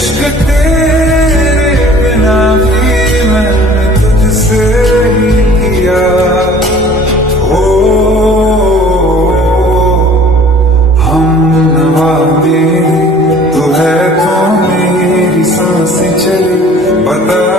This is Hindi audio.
इश्क तेरे बिना भी मैंने तुझसे ही किया। ओ हम नवा मेरी तू है तो मेरी सांसें चली, बता